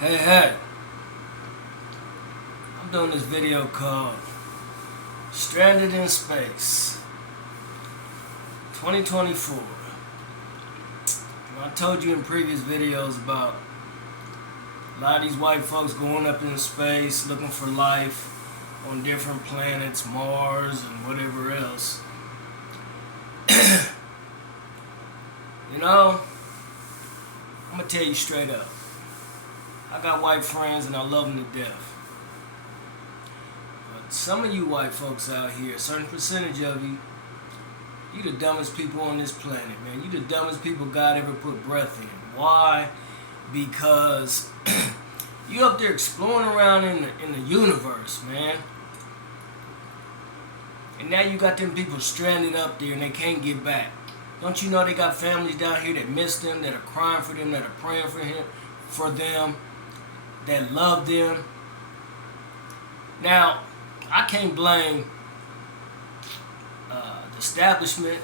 Hey, I'm doing this video called Stranded in Space 2024. I told you in previous videos about a lot of these white folks going up in space looking for life on different planets, Mars, and whatever else. You know, I'm going to tell you straight up. I got white friends and I love them to death. But some of you white folks out here, a certain percentage of you, you the dumbest people on this planet, man. You the dumbest people God ever put breath in. Why? Because you up there exploring around in the universe, man. And now you got them people stranded up there and they can't get back. Don't you know they got families down here that miss them, that are crying for them, that are praying for them, that love them? Now, I can't blame the establishment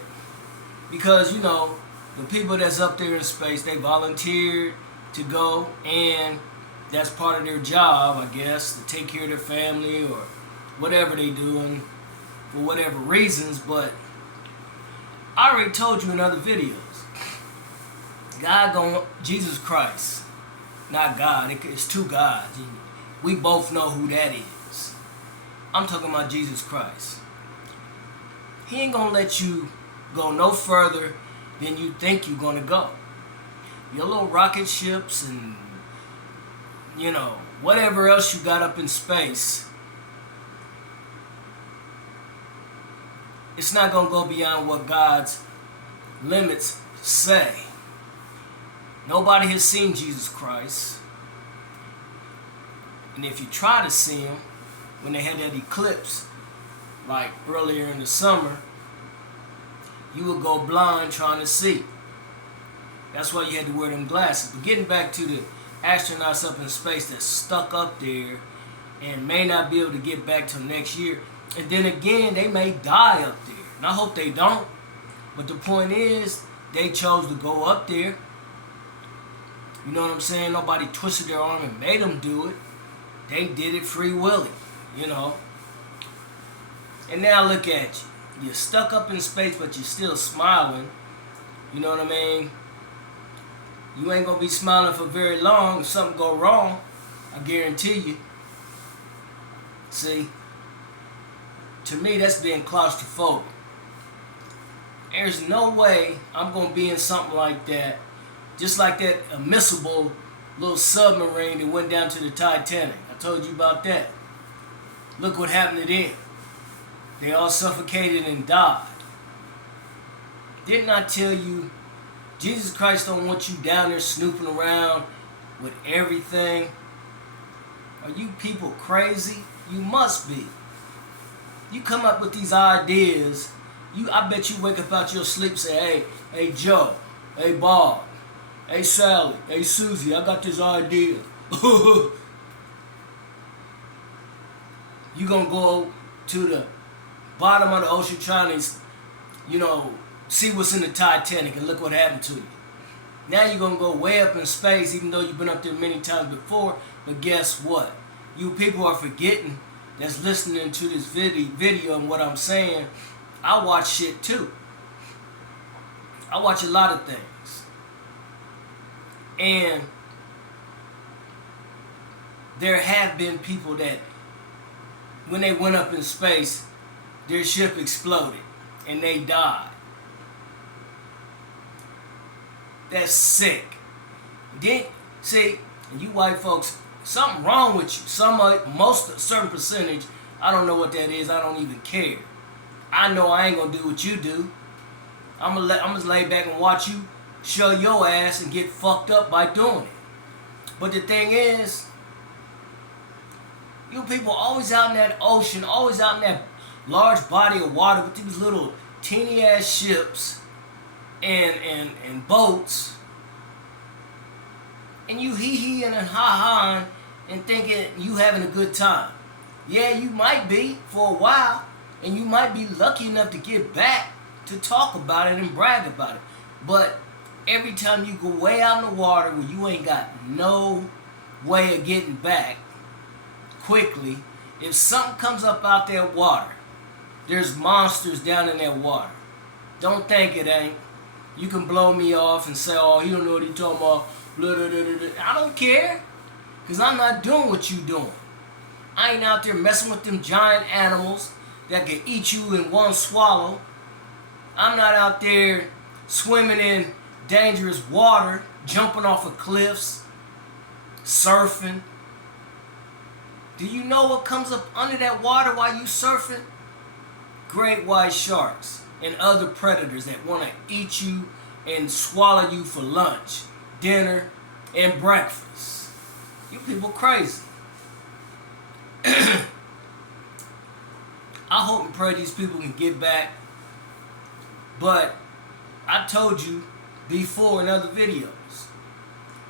because, you know, the people that's up there in space, they volunteered to go, and that's part of their job, I guess, to take care of their family or whatever they doing for whatever reasons. But I already told you in other videos, Jesus Christ, not God, it's two gods. We both know who that is. I'm talking about Jesus Christ. He ain't gonna let you go no further than you think you're gonna go. Your little rocket ships and, you know, whatever else you got up in space, it's not gonna go beyond what God's limits say. Nobody has seen Jesus Christ. And if you try to see him, when they had that eclipse, like earlier in the summer, you would go blind trying to see. That's why you had to wear them glasses. But getting back to the astronauts up in space that's stuck up there and may not be able to get back till next year. And then again, they may die up there. And I hope they don't. But the point is, they chose to go up there. You know what I'm saying? Nobody twisted their arm and made them do it. They did it free willing, you know. And now look at you. You're stuck up in space, but you're still smiling. You know what I mean? You ain't gonna be smiling for very long if something go wrong. I guarantee you. See? To me, that's being claustrophobic. There's no way I'm gonna be in something like that. Just like that immiscible little submarine that went down to the Titanic. I told you about that. Look what happened to them. They all suffocated and died. Didn't I tell you, Jesus Christ don't want you down there snooping around with everything? Are you people crazy? You must be. You come up with these ideas. I bet you wake up out your sleep and say, hey Joe, hey Bob, hey Sally, hey Susie, I got this idea. You gonna go to the bottom of the ocean trying to, you know, see what's in the Titanic, and look what happened to you. Now you're gonna go way up in space, even though you've been up there many times before. But guess what? You people are forgetting, that's listening to this video and what I'm saying. I watch shit too. I watch a lot of things. And there have been people that, when they went up in space, their ship exploded and they died. That's sick. Then, see, you white folks, something wrong with you. Certain percentage, I don't know what that is. I don't even care. I know I ain't gonna do what you do. I'm gonna lay back and watch you show your ass and get fucked up by doing it. But the thing is, you people always out in that ocean, always out in that large body of water with these little teeny ass ships and boats, and you hee and ha and thinking you having a good time. Yeah, you might be for a while, and you might be lucky enough to get back to talk about it and brag about it. But every time you go way out in the water where you ain't got no way of getting back quickly. If something comes up out that water, there's monsters down in that water. Don't think it ain't. You can blow me off and say, oh, he don't know what he talking about. Blah, blah, blah, blah. I don't care. Because I'm not doing what you doing. I ain't out there messing with them giant animals that can eat you in one swallow. I'm not out there swimming in dangerous water, jumping off of cliffs, surfing. Do you know what comes up under that water while you surfing? Great white sharks and other predators that want to eat you and swallow you for lunch, dinner, and breakfast. You people crazy. I hope and pray these people can get back. But I told you before in other videos,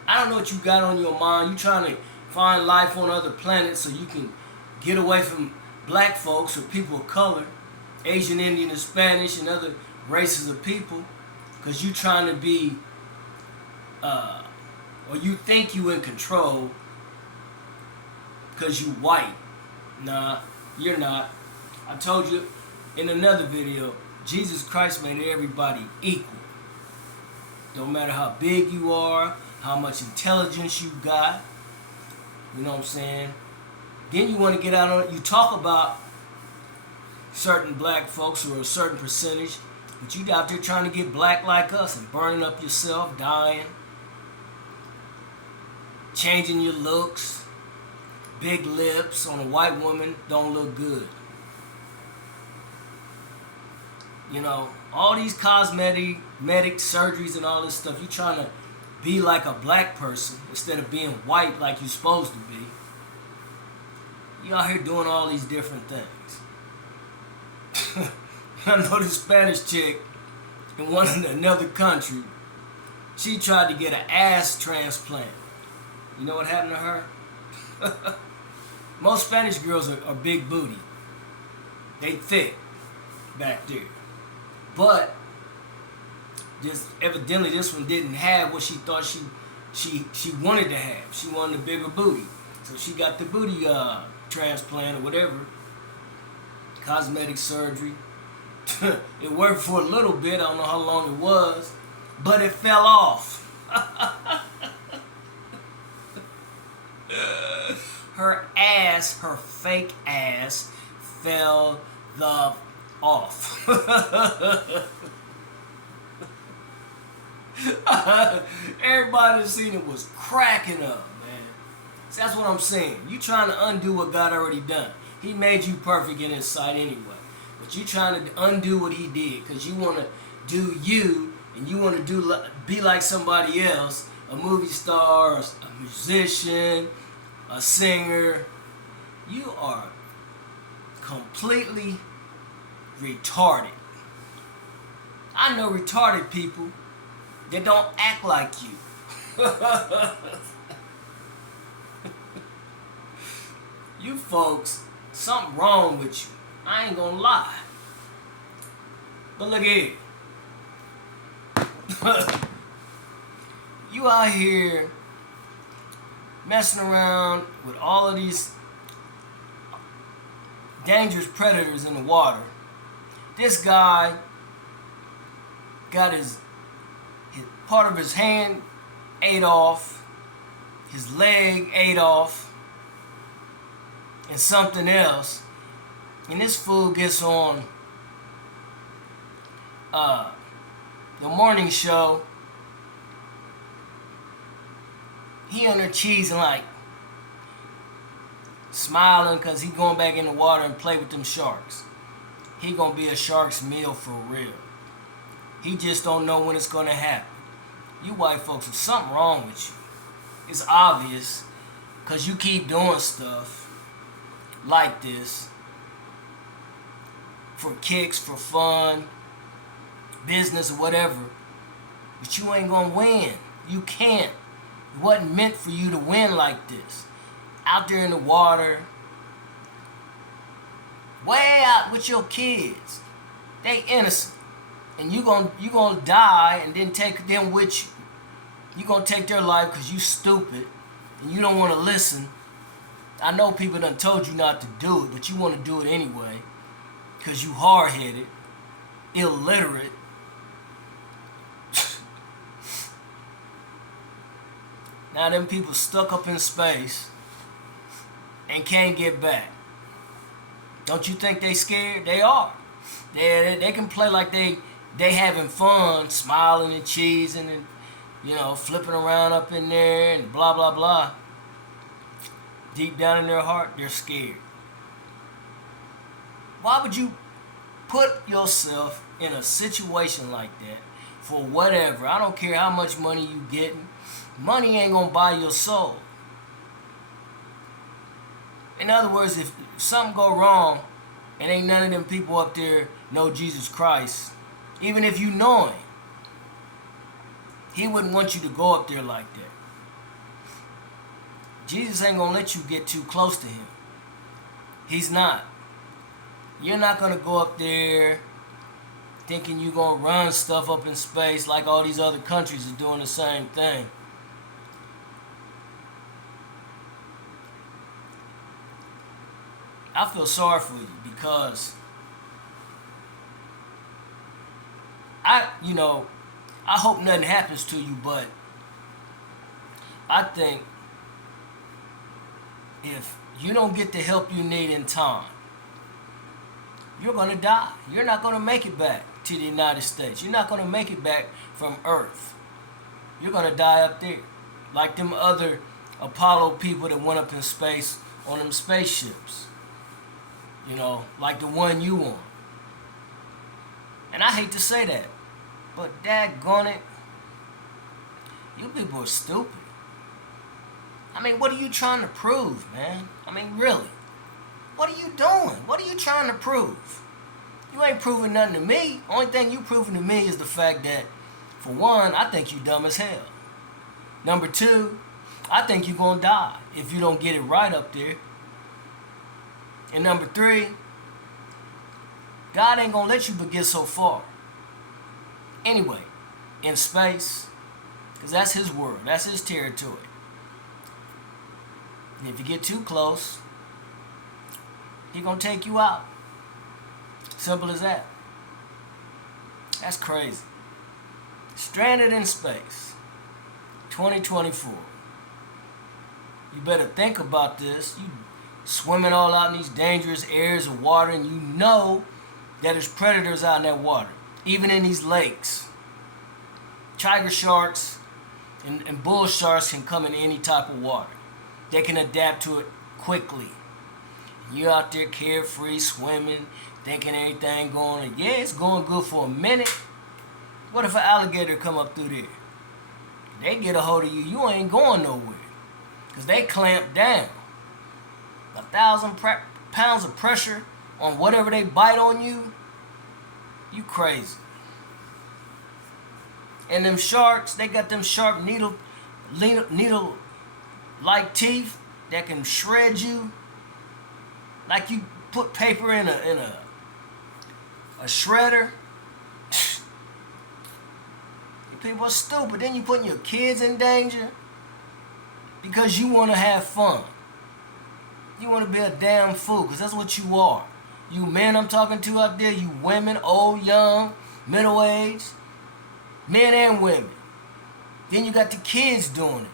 I don't know what you got on your mind. You trying to find life on other planets so you can get away from black folks or people of color, Asian, Indian, and Spanish, and other races of people, because you trying to be, or you think you in control because you white. Nah, you're not. I told you in another video, Jesus Christ made everybody equal. Don't matter how big you are, how much intelligence you got. You know what I'm saying? Then you want to get out on it. You talk about certain black folks or a certain percentage, but you out there trying to get black like us and burning up yourself, dying, changing your looks, big lips on a white woman don't look good. You know, all these cosmetic surgeries and all this stuff, you trying to be like a black person instead of being white like you're supposed to be. You out here doing all these different things. I know this Spanish chick in another country, she tried to get an ass transplant. You know what happened to her? Most Spanish girls are big booty. They thick back there. But evidently this one didn't have what she thought she wanted to have. She wanted a bigger booty. So she got the booty transplant or whatever. Cosmetic surgery. It worked for a little bit. I don't know how long it was. But it fell off. Her ass, her fake ass, fell the off. Everybody that seen it was cracking up, man. So that's what I'm saying. You trying to undo what God already done. He made you perfect in His sight anyway. But you trying to undo what He did because you want to do you and you want to be like somebody else, a movie star, a musician, a singer. You are completely retarded. I know retarded people that don't act like you. You folks, something wrong with you. I ain't gonna lie. But look here. You out here messing around with all of these dangerous predators in the water. This guy got his part of his hand ate off, his leg ate off, and something else. And this fool gets on the morning show. He on there cheesing like smiling because he going back in the water and play with them sharks. He gonna be a shark's meal for real. He just don't know when it's gonna happen. You white folks, there's something wrong with you. It's obvious because you keep doing stuff like this for kicks, for fun, business, or whatever. But you ain't gonna win. You can't. It wasn't meant for you to win like this. Out there in the water, way out with your kids. They innocent. And you gonna die and then take them with you. You gonna take their life because you stupid and you don't want to listen. I know people done told you not to do it, but you want to do it anyway because you hard-headed, illiterate. Now them people stuck up in space and can't get back. Don't you think they scared? They are. They can play like they having fun, smiling and cheesing and, you know, flipping around up in there and blah, blah, blah. Deep down in their heart, they're scared. Why would you put yourself in a situation like that for whatever? I don't care how much money you getting. Money ain't gonna buy your soul. In other words, if something go wrong and ain't none of them people up there know Jesus Christ, even if you know him, he wouldn't want you to go up there like that. Jesus ain't gonna let you get too close to him. He's not. You're not gonna go up there thinking you're gonna run stuff up in space like all these other countries are doing the same thing. I feel sorry for you because I hope nothing happens to you, but I think if you don't get the help you need in time, you're going to die. You're not going to make it back to the United States. You're not going to make it back from Earth. You're going to die up there. Like them other Apollo people that went up in space on them spaceships. You know, like the one you on. And I hate to say that, but daggone it, you people are stupid. I mean, what are you trying to prove, man? I mean, really? What are you doing? What are you trying to prove? You ain't proving nothing to me. Only thing you proving to me is the fact that, for one, I think you dumb as hell. Number two, I think you're gonna die if you don't get it right up there. And number three, God ain't gonna let you but get so far. Anyway, in space, because that's his world, that's his territory. And if you get too close, he gonna take you out. Simple as that. That's crazy. Stranded in space, 2024. You better think about this. You swimming all out in these dangerous areas of water, and you know that there's predators out in that water, even in these lakes. Tiger sharks and bull sharks can come in any type of water. They can adapt to it quickly. You're out there carefree, swimming, thinking everything going, yeah, it's going good for a minute. What if an alligator come up through there? They get a hold of you, you ain't going nowhere. Because they clamp down. 1,000 pounds of pressure on whatever they bite on you, you crazy. And them sharks, they got them sharp needle-like teeth that can shred you. Like you put paper in a shredder. You people are stupid. Then you putting your kids in danger because you want to have fun. You want to be a damn fool, because that's what you are. You men I'm talking to out there, you women, old, young, middle-aged, men and women. Then you got the kids doing it.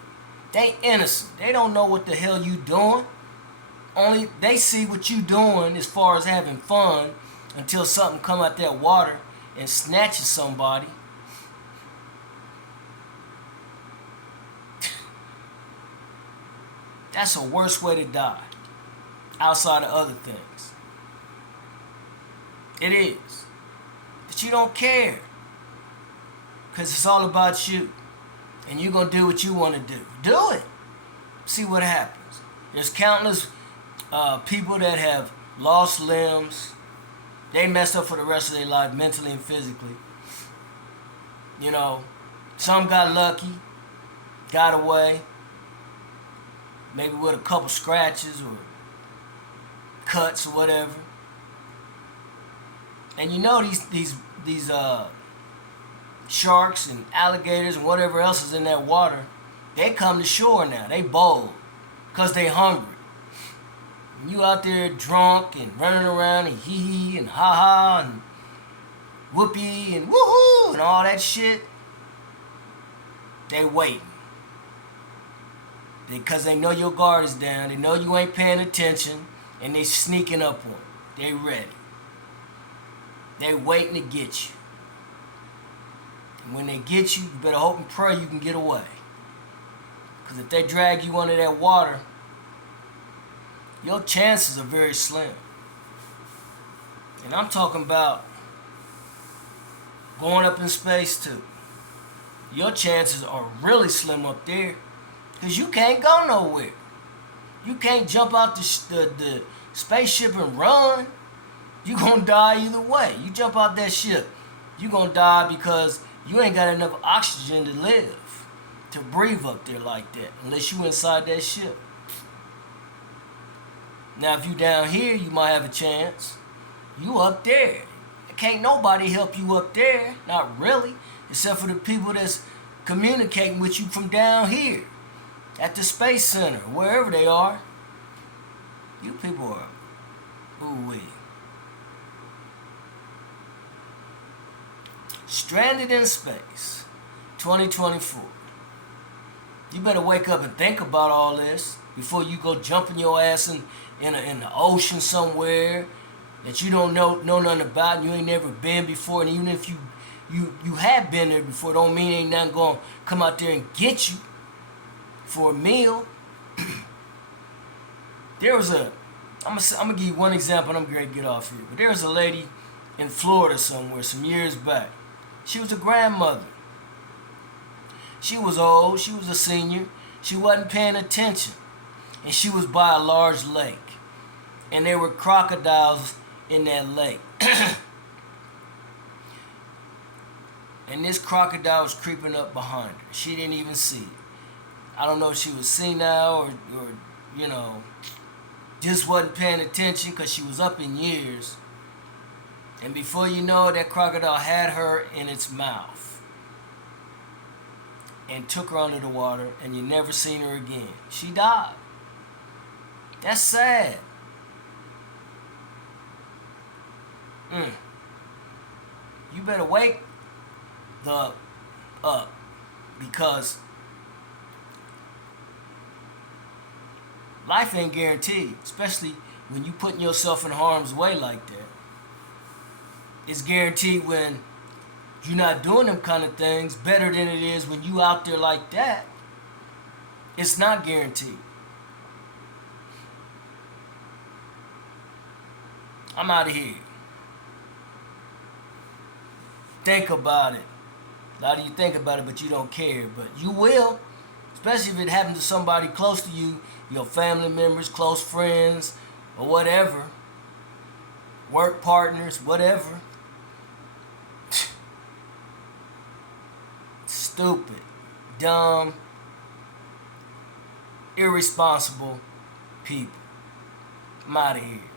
They innocent. They don't know what the hell you doing. Only they see what you doing as far as having fun until something come out that water and snatches somebody. That's a worse way to die. Outside of other things. It is. But you don't care. Because it's all about you. And you're going to do what you want to do. Do it. See what happens. There's countless people that have lost limbs. They messed up for the rest of their life, mentally and physically. You know, some got lucky, got away, maybe with a couple scratches or cuts or whatever. And you know these sharks and alligators and whatever else is in that water, they come to shore now. They bold. because they hungry. You out there drunk and running around and hee hee and ha ha and whoopee and woohoo and all that shit. They waiting. Because they know your guard is down. They know you ain't paying attention. And they sneaking up on you. They ready. They waiting to get you. And when they get you, you better hope and pray you can get away. Because if they drag you under that water, your chances are very slim. And I'm talking about going up in space too. Your chances are really slim up there. Because you can't go nowhere. You can't jump out the spaceship and run. You're going to die either way. You jump out that ship, you're going to die because you ain't got enough oxygen to live, to breathe up there like that, unless you inside that ship. Now, if you down here, you might have a chance. You up there. Can't nobody help you up there. Not really. Except for the people that's communicating with you from down here. At the Space Center, wherever they are. You people are ooh-wee. Stranded in space. 2024. You better wake up and think about all this before you go jumping your ass in the ocean somewhere that you don't know nothing about and you ain't never been before. And even if you have been there before, don't mean ain't nothing going to come out there and get you for a meal. There was I'm gonna give you one example and I'm going to get off here. But there was a lady in Florida somewhere some years back. She was a grandmother. She was old. She was a senior. She wasn't paying attention. And she was by a large lake. And there were crocodiles in that lake. And this crocodile was creeping up behind her. She didn't even see it. I don't know if she was senile or you know, just wasn't paying attention because she was up in years. And before you know it, that crocodile had her in its mouth and took her under the water, and you never seen her again. She died. That's sad. You better wake the up, because life ain't guaranteed, especially when you putting yourself in harm's way like that. It's guaranteed when you're not doing them kind of things better than it is when you out there like that. It's not guaranteed. I'm out of here. Think about it. A lot of you think about it, but you don't care. But you will, especially if it happens to somebody close to you, your family members, close friends, or whatever, work partners, whatever. Stupid, dumb, irresponsible people. I'm out of here.